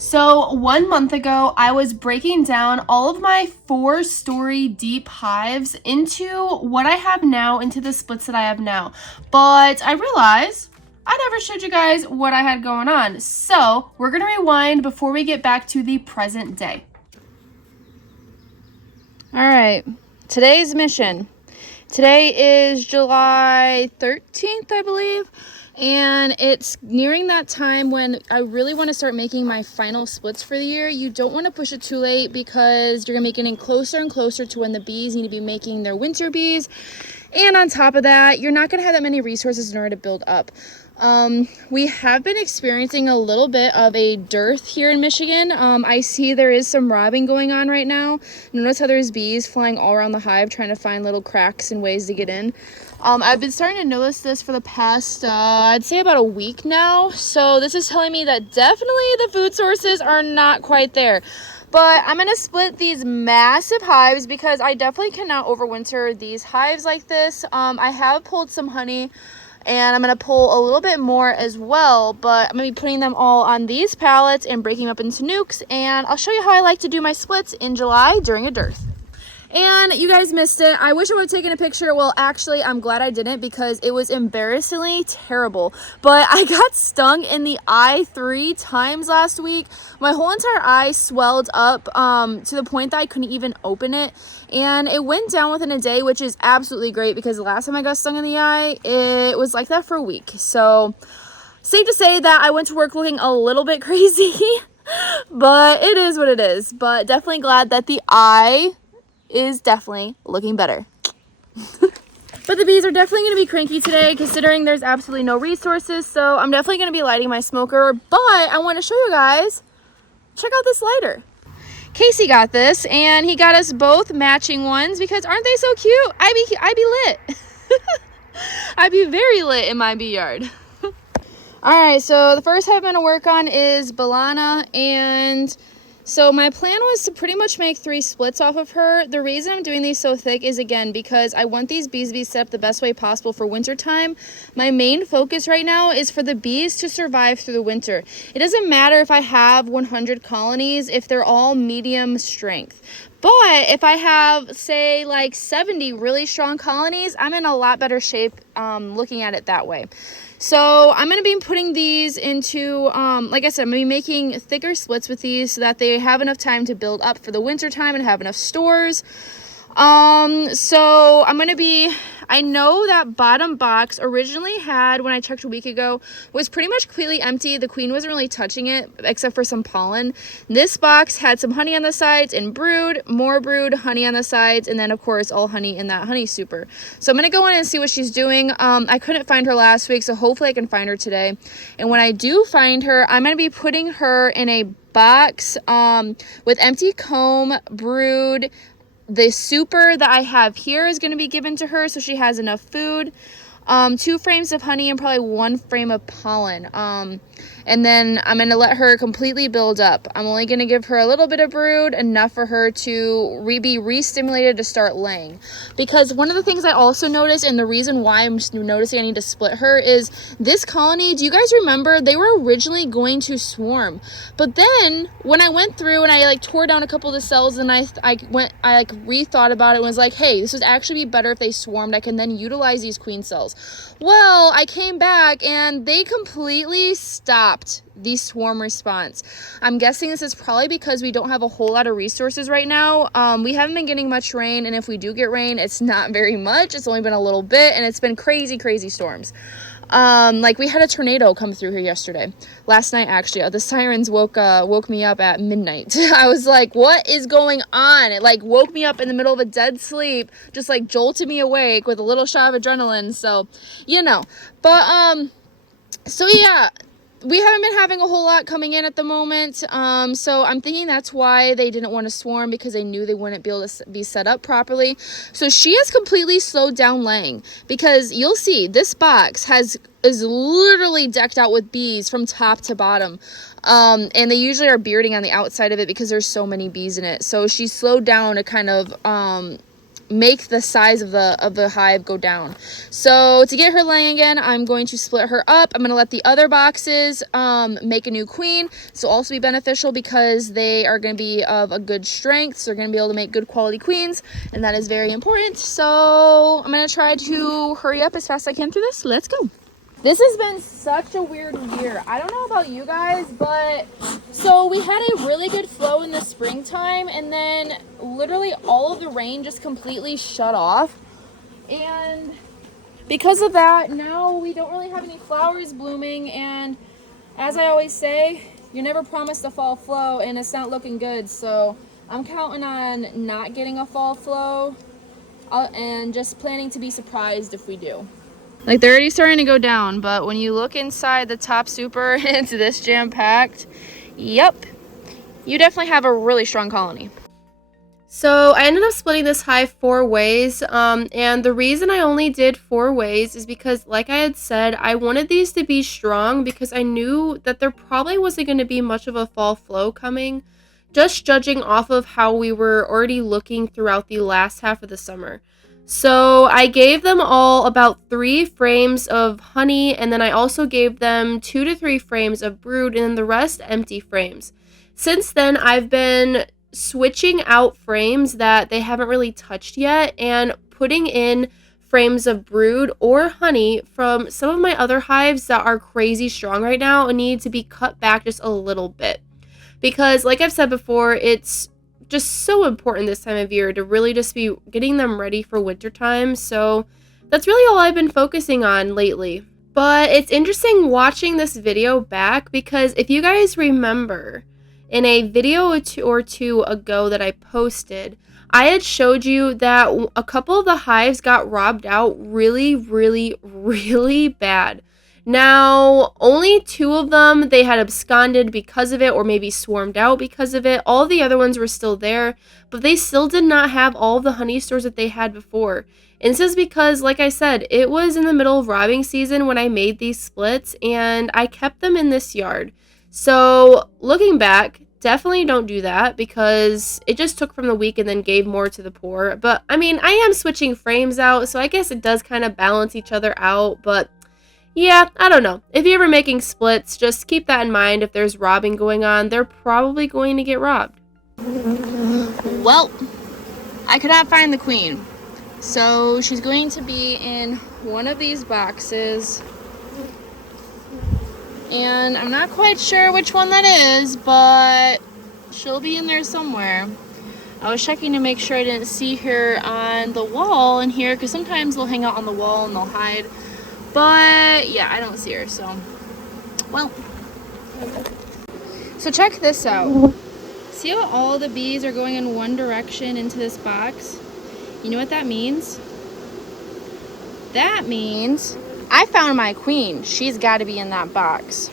So 1 month ago, I was breaking down all of my 4-story deep hives into what I have now, into the splits that I have now. But I realized I never showed you guys what I had going on. So we're going to rewind before we get back to the present day. All right, today's mission. Today is July 13th, I believe. And it's nearing that time when I really want to start making my final splits for the year. You don't want to push it too late because you're going to be getting closer and closer to when the bees need to be making their winter bees. And on top of that, you're not going to have that many resources in order to build up. We have been experiencing a little bit of a dearth here in Michigan. I see there is some robbing going on right now. Notice how there's bees flying all around the hive trying to find little cracks and ways to get in. I've been starting to notice this for the past, I'd say about a week now. So this is telling me that definitely the food sources are not quite there. But I'm going to split these massive hives because I definitely cannot overwinter these hives like this. I have pulled some honey and I'm going to pull a little bit more as well. But I'm going to be putting them all on these pallets and breaking them up into nucs. And I'll show you how I like to do my splits in July during a dearth. And you guys missed it. I wish I would have taken a picture. Well, actually, I'm glad I didn't because it was embarrassingly terrible. But I got stung in the eye 3 times last week. My whole entire eye swelled up to the point that I couldn't even open it. And it went down within a day, which is absolutely great because the last time I got stung in the eye, it was like that for a week. So, safe to say that I went to work looking a little bit crazy. But it is what it is. But definitely glad that the eye is definitely looking better. But the bees are definitely going to be cranky today considering there's absolutely no resources, so I'm definitely going to be lighting my smoker. But I want to show you guys, check out this lighter. Casey got this and he got us both matching ones because aren't they so cute? I'd be lit. I'd be very lit in my bee yard. Alright, so the first hive I'm going to work on is Balana, and so my plan was to pretty much make 3 splits off of her. The reason I'm doing these so thick is, again, because I want these bees to be set up the best way possible for winter time. My main focus right now is for the bees to survive through the winter. It doesn't matter if I have 100 colonies if they're all medium strength. But if I have, say, like 70 really strong colonies, I'm in a lot better shape looking at it that way. So I'm going to be putting these into, like I said, I'm going to be making thicker splits with these so that they have enough time to build up for the winter time and have enough stores. So I'm going to be, I know that bottom box originally had, when I checked a week ago, was pretty much completely empty. The queen wasn't really touching it except for some pollen. This box had some honey on the sides and brood, more brood, honey on the sides, and then of course all honey in that honey super. So I'm going to go in and see what she's doing. I couldn't find her last week, so hopefully I can find her today. And when I do find her, I'm going to be putting her in a box with empty comb, brood. The super that I have here is going to be given to her so she has enough food. 2 frames of honey and probably 1 frame of pollen. And then I'm going to let her completely build up. I'm only going to give her a little bit of brood, enough for her to be re-stimulated to start laying. Because one of the things I also noticed, and the reason why I'm noticing I need to split her, is this colony, do you guys remember, they were originally going to swarm. But then when I went through and I like tore down a couple of the cells and I rethought about it and was like, hey, this would actually be better if they swarmed. I can then utilize these queen cells. Well, I came back and they completely stopped the swarm response. I'm guessing this is probably because we don't have a whole lot of resources right now. We haven't been getting much rain, and if we do get rain, it's not very much. It's only been a little bit, and it's been crazy storms. Like we had a tornado come through here yesterday. Last night, actually, the sirens woke me up at midnight. I was like, what is going on? It like woke me up in the middle of a dead sleep, just like jolted me awake with a little shot of adrenaline. So, you know, but, so yeah, we haven't been having a whole lot coming in at the moment. So I'm thinking that's why they didn't want to swarm, because they knew they wouldn't be able to be set up properly. So she has completely slowed down laying, because you'll see this box is literally decked out with bees from top to bottom. And they usually are bearding on the outside of it because there's so many bees in it. So she slowed down to kind of, make the size of the hive go down. So to get her laying again, I'm going to split her up. I'm going to let the other boxes make a new queen. This will also be beneficial because they are going to be of a good strength, so they're going to be able to make good quality queens, and that is very important. So I'm going to try to hurry up as fast as I can through this. Let's go. This has been such a weird year. I don't know about you guys, but so we had a really good flow in the springtime, and then literally all of the rain just completely shut off. And because of that, now we don't really have any flowers blooming. And as I always say, you're never promised a fall flow, and it's not looking good. So I'm counting on not getting a fall flow and just planning to be surprised if we do. Like, they're already starting to go down, but when you look inside the top super and it's this jam-packed, yep, you definitely have a really strong colony. So I ended up splitting this hive 4 ways, and the reason I only did 4 ways is because, like I had said, I wanted these to be strong because I knew that there probably wasn't going to be much of a fall flow coming, just judging off of how we were already looking throughout the last half of the summer. So I gave them all about 3 frames of honey, and then I also gave them 2 to 3 frames of brood, and then the rest empty frames. Since then, I've been switching out frames that they haven't really touched yet and putting in frames of brood or honey from some of my other hives that are crazy strong right now and need to be cut back just a little bit. Because, like I've said before, it's just so important this time of year to really just be getting them ready for winter time. So that's really all I've been focusing on lately. But it's interesting watching this video back because if you guys remember, in a video or two ago that I posted, I had showed you that a couple of the hives got robbed out really, really, really bad. Now, only 2 of them, they had absconded because of it or maybe swarmed out because of it. All the other ones were still there, but they still did not have all of the honey stores that they had before. And this is because, like I said, it was in the middle of robbing season when I made these splits, and I kept them in this yard. So, looking back, definitely don't do that because it just took from the weak and then gave more to the poor. But, I mean, I am switching frames out, so I guess it does kind of balance each other out, but yeah, I don't know. If you're ever making splits, just keep that in mind. If there's robbing going on, they're probably going to get robbed. Well, I could not find the queen. So she's going to be in one of these boxes. And I'm not quite sure which one that is, but she'll be in there somewhere. I was checking to make sure I didn't see her on the wall in here, because sometimes they'll hang out on the wall and they'll hide. But yeah, I don't see her, so well. So check this out. See how all the bees are going in one direction into this box? You know what that means? That means I found my queen. She's got to be in that box.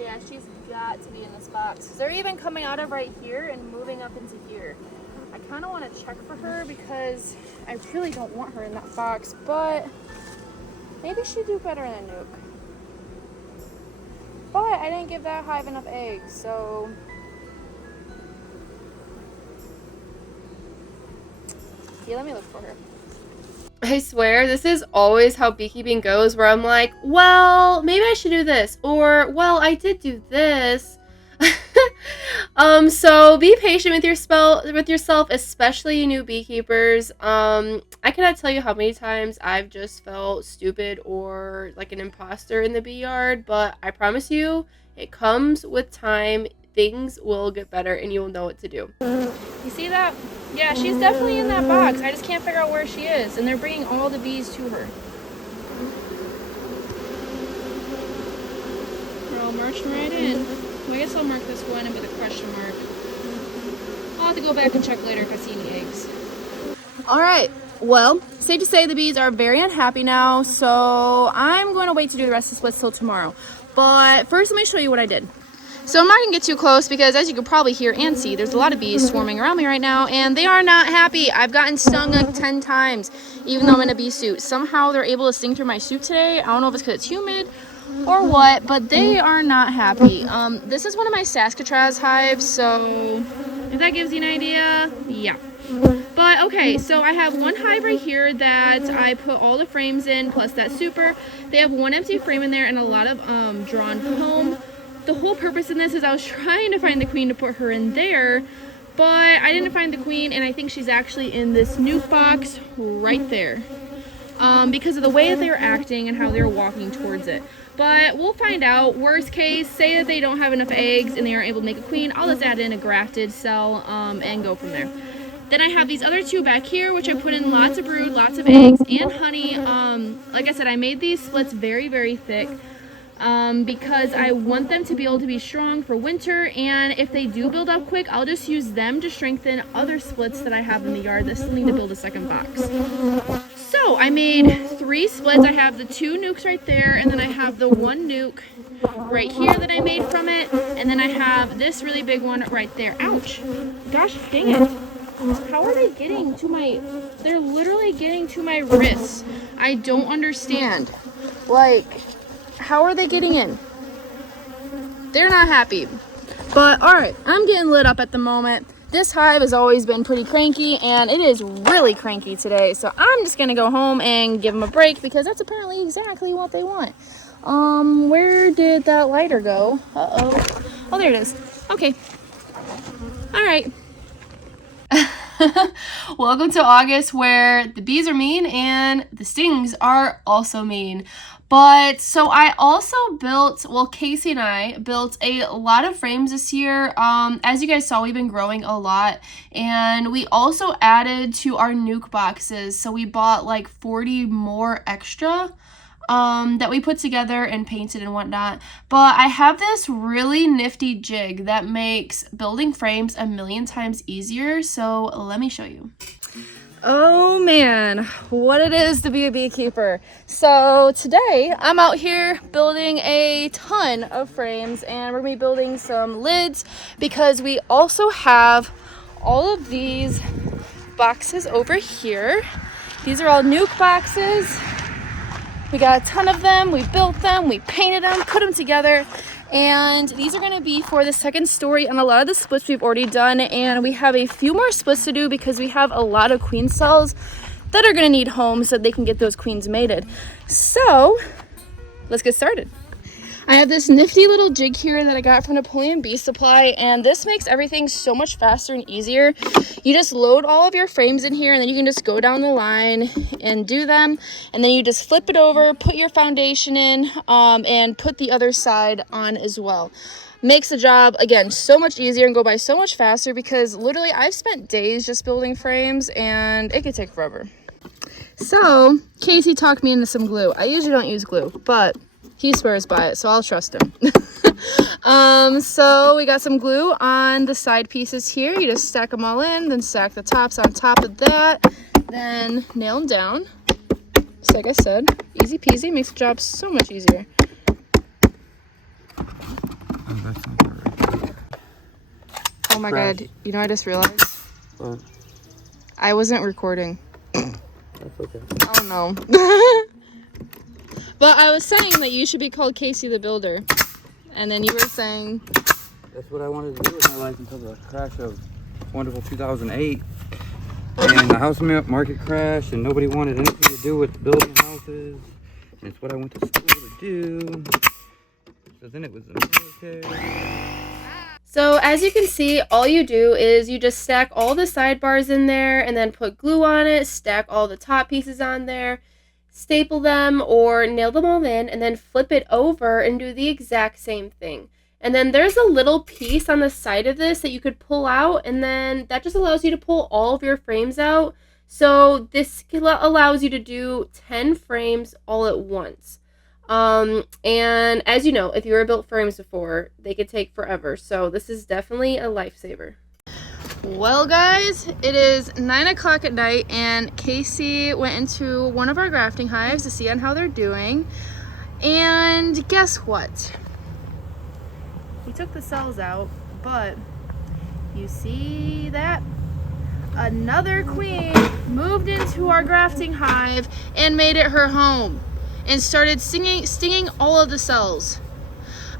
Yeah, she's got to be in this box. They're even coming out of right here and moving up into here. I kind of want to check for her because I really don't want her in that box, but maybe she'd do better in a nuke. But I didn't give that hive enough eggs, so yeah, let me look for her. I swear, this is always how beekeeping goes, where I'm like, well, maybe I should do this, or, well, I did do this. So be patient with yourself, especially you new beekeepers. I cannot tell you how many times I've just felt stupid or like an imposter in the bee yard, but I promise you, it comes with time. Things will get better and you'll know what to do. You see that? Yeah, she's definitely in that box. I just can't figure out where she is, and they're bringing all the bees to her. They're all marching right in. Well, I guess I'll mark this one with a question mark. I'll have to go back and check later if I see any eggs. All right. Well, safe to say the bees are very unhappy now, so I'm going to wait to do the rest of the splits till tomorrow. But first, let me show you what I did. So I'm not gonna get too close because, as you can probably hear and see, there's a lot of bees swarming around me right now, and they are not happy. I've gotten stung like 10 times, even though I'm in a bee suit. Somehow they're able to sting through my suit today. I don't know if it's because it's humid or what, but they are not happy. This is one of my Saskatraz hives, so if that gives you an idea, yeah. But okay, so I have one hive right here that I put all the frames in, plus that super. They have one empty frame in there and a lot of drawn comb. The whole purpose in this is I was trying to find the queen to put her in there, but I didn't find the queen, and I think she's actually in this nuke box right there, because of the way that they were acting and how they were walking towards it. But we'll find out. Worst case, say that they don't have enough eggs and they aren't able to make a queen, I'll just add in a grafted cell and go from there. Then I have these other two back here, which I put in lots of brood, lots of eggs, and honey. Like I said, I made these splits very, very thick because I want them to be able to be strong for winter, and if they do build up quick, I'll just use them to strengthen other splits that I have in the yard that still need to build a second box. So I made 3 splits. I have the 2 nukes right there, and then I have the 1 nuke right here that I made from it, and then I have this really big one right there. Ouch! Gosh dang it! How are they getting to my... They're literally getting to my wrists. I don't understand. Like, how are they getting in? They're not happy. But alright, I'm getting lit up at the moment. This hive has always been pretty cranky, and it is really cranky today. So I'm just gonna go home and give them a break because that's apparently exactly what they want. Where did that lighter go? Uh-oh. Oh, there it is. Okay. Alright. Welcome to August, where the bees are mean and the stings are also mean. But so I also built, well, Casey and I built a lot of frames this year. As you guys saw, we've been growing a lot, and we also added to our nuke boxes. So we bought like 40 more extra that we put together and painted and whatnot. But I have this really nifty jig that makes building frames a million times easier. So let me show you. Oh man, what it is to be a beekeeper. So today I'm out here building a ton of frames, and we're gonna be building some lids because we also have all of these boxes over here. These are all nuke boxes. We got a ton of them. We built them, we painted them, put them together, and these are going to be for the second story on a lot of the splits we've already done, and we have a few more splits to do because we have a lot of queen cells that are going to need homes so they can get those queens mated. So let's get started. I have this nifty little jig here that I got from Napoleon Bee Supply, and this makes everything so much faster and easier. You just load all of your frames in here, and then you can just go down the line and do them, and then you just flip it over, put your foundation in, and put the other side on as well. Makes the job, again, so much easier and go by so much faster because literally I've spent days just building frames, and it could take forever. So Casey talked me into some glue. I usually don't use glue, but he swears by it, so I'll trust him. So we got some glue on the side pieces here. You just stack them all in, then stack the tops on top of that, then nail them down. So like I said, easy peasy, makes the job so much easier. Oh my god, you know, I just realized I wasn't recording. That's okay. Oh no. But I was saying that you should be called Casey the Builder. And then you were saying... That's what I wanted to do with my life until the crash of wonderful 2008. And the house market crashed, and nobody wanted anything to do with building houses. And it's what I went to school to do. So then it was the military. So as you can see, all you do is you just stack all the sidebars in there and then put glue on it, stack all the top pieces on there, staple them or nail them all in, and then flip it over and do the exact same thing. And then there's a little piece on the side of this that you could pull out, and then that just allows you to pull all of your frames out. So this allows you to do 10 frames all at once. And as you know, if you ever built frames before, they could take forever. So this is definitely a lifesaver. Well guys, it is 9 o'clock at night, and Casey went into one of our grafting hives to see on how they're doing. And guess what? We took the cells out, but you see that? Another queen moved into our grafting hive and made it her home and started stinging all of the cells.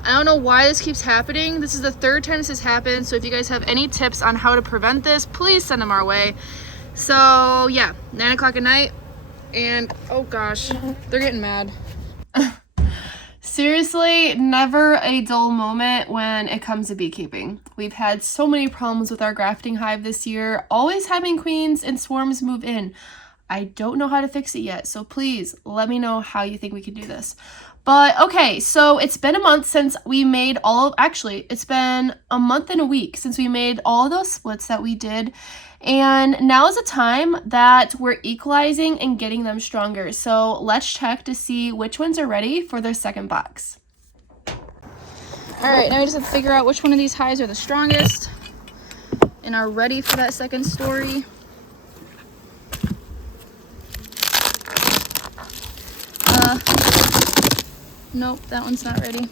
I don't know why this keeps happening. This is the third time this has happened, so if you guys have any tips on how to prevent this, please send them our way. So yeah, 9 o'clock at night, and oh gosh, they're getting mad. Seriously, never a dull moment when it comes to beekeeping. We've had so many problems with our grafting hive this year, always having queens and swarms move in. I don't know how to fix it yet, so please let me know how you think we can do this. But okay, so it's been a month since we made actually, it's been a month and a week since we made all of those splits that we did. And now is the time that we're equalizing and getting them stronger. So let's check to see which ones are ready for their second box. All right, now we just have to figure out which one of these hives are the strongest and are ready for that second story. Nope, that one's not ready.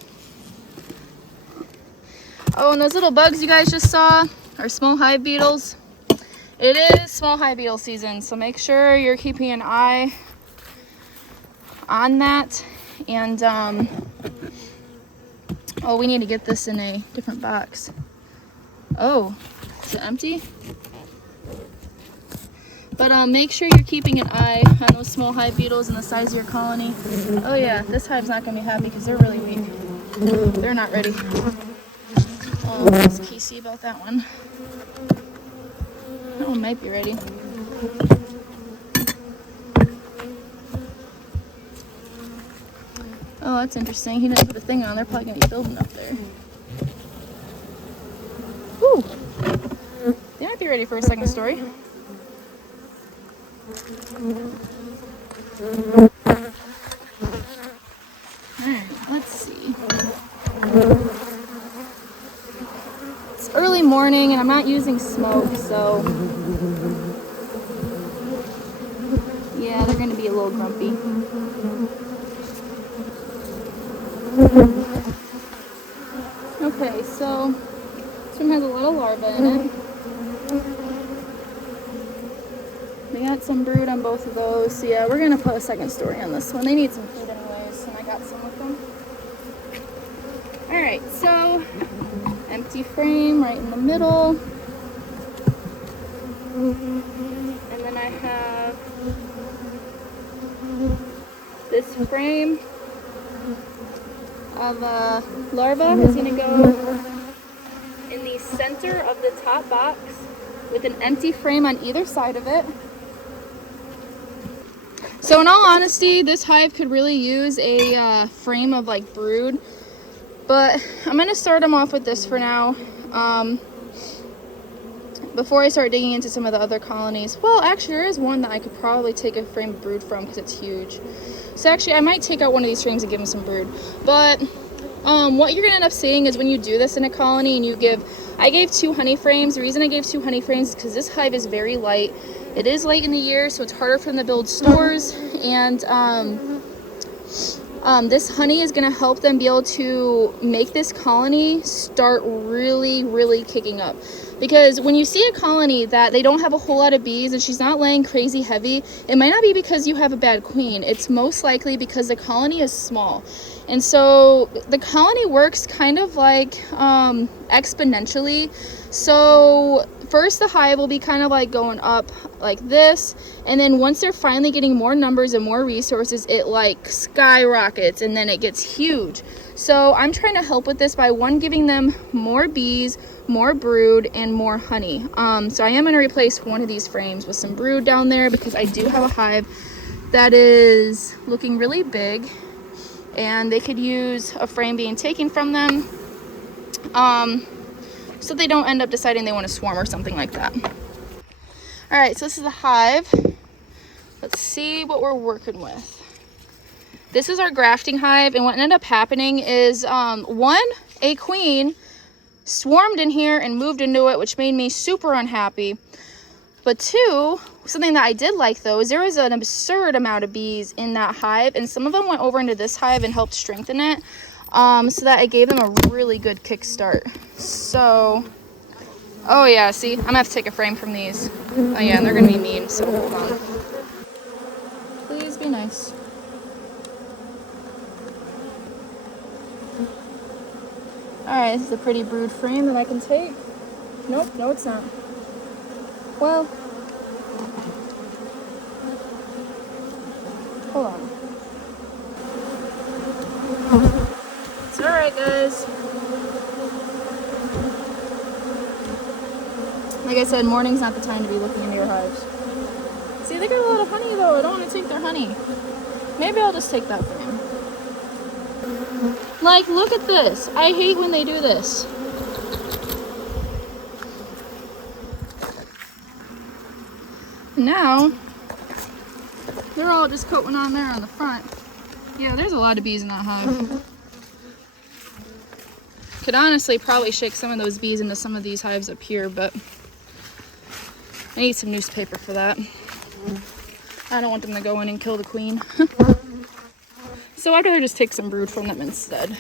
Oh, and those little bugs you guys just saw are small hive beetles. It is small hive beetle season, so make sure you're keeping an eye on that. And oh, we need to get this in a different box. Oh, is it empty? But make sure you're keeping an eye on those small hive beetles and the size of your colony. Oh yeah, this hive's not gonna be happy because they're really weak. They're not ready. What's Casey about that one? That one might be ready. Oh, that's interesting. He didn't put a thing on. They're probably gonna be building up there. Whew. They might be ready for a second story. Alright, let's see. It's early morning and I'm not using smoke, so yeah, they're gonna be a little grumpy. Okay, so this one has a lot of larvae in it. We got some brood on both of those. So yeah, we're gonna put a second story on this one. They need some food anyways, and I got some with them. Alright, so empty frame right in the middle. And then I have this frame of larva is gonna go in the center of the top box with an empty frame on either side of it. So in all honesty, this hive could really use a frame of like brood, but I'm gonna start them off with this for now, before I start digging into some of the other colonies. Well, actually there is one that I could probably take a frame of brood from because it's huge. So actually I might take out one of these frames and give them some brood. But what you're gonna end up seeing is when you do this in a colony and I gave 2 honey frames. The reason I gave 2 honey frames is because this hive is very light. It is late in the year, so it's harder for them to build stores, and this honey is going to help them be able to make this colony start really, really kicking up. Because when you see a colony that they don't have a whole lot of bees and she's not laying crazy heavy, it might not be because you have a bad queen. It's most likely because the colony is small. And so the colony works kind of like exponentially. So first the hive will be kind of like going up like this, and then once they're finally getting more numbers and more resources, it like skyrockets and then it gets huge. So I'm trying to help with this by giving them more bees, more brood, and more honey. So I am going to replace one of these frames with some brood down there because I do have a hive that is looking really big and they could use a frame being taken from them, so they don't end up deciding they want to swarm or something like that. All right, so this is the hive. Let's see what we're working with. This is our grafting hive, and what ended up happening is a queen swarmed in here and moved into it, which made me super unhappy. But 2, something that I did like though, is there was an absurd amount of bees in that hive, and some of them went over into this hive and helped strengthen it. so that it gave them a really good kickstart. So, oh yeah, see, I'm gonna have to take a frame from these. Oh yeah, and they're gonna be mean, so hold on. Please be nice. Alright, this is a pretty brood frame that I can take. Nope, no it's not. Well, hold on. It's alright, guys. Like I said, morning's not the time to be looking into your hives. See, they got a lot of honey though. I don't want to take their honey. Maybe I'll just take that frame. Like, look at this. I hate when they do this. Now, they're all just coating on there on the front. Yeah, there's a lot of bees in that hive. Could honestly probably shake some of those bees into some of these hives up here, but I need some newspaper for that. I don't want them to go in and kill the queen. So I'd rather just take some brood from them instead.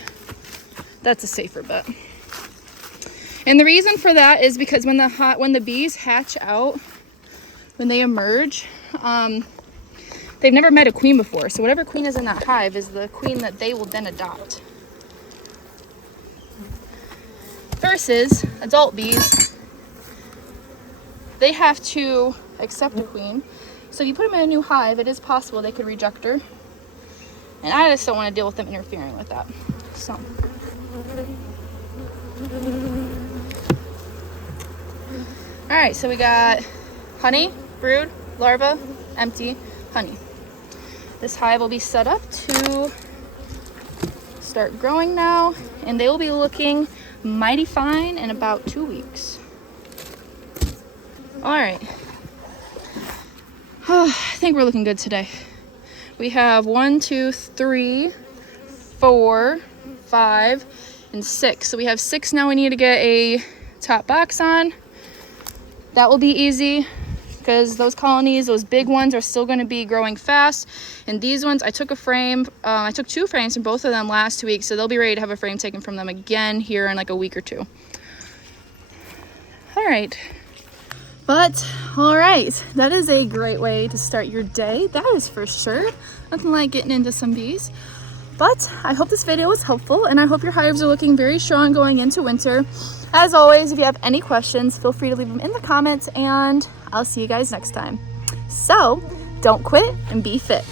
That's a safer bet. And the reason for that is because when the bees hatch out, when they emerge, they've never met a queen before. So whatever queen is in that hive is the queen that they will then adopt. Versus adult bees, they have to accept a queen. So if you put them in a new hive, it is possible they could reject her. And I just don't want to deal with them interfering with that. So. Alright, so we got honey, brood, larva, empty, honey. This hive will be set up to start growing now, and they will be looking mighty fine in about 2 weeks. Alright. I think we're looking good today. We have 1, 2, 3, 4, 5, and 6. So we have 6 now we need to get a top box on. That will be easy because those colonies, those big ones, are still going to be growing fast. And these ones, I took a frame. I took 2 frames from both of them last week, so they'll be ready to have a frame taken from them again here in like a week or 2. All right. But, all right, that is a great way to start your day. That is for sure. Nothing like getting into some bees. But I hope this video was helpful, and I hope your hives are looking very strong going into winter. As always, if you have any questions, feel free to leave them in the comments, and I'll see you guys next time. So, don't quit and be fit.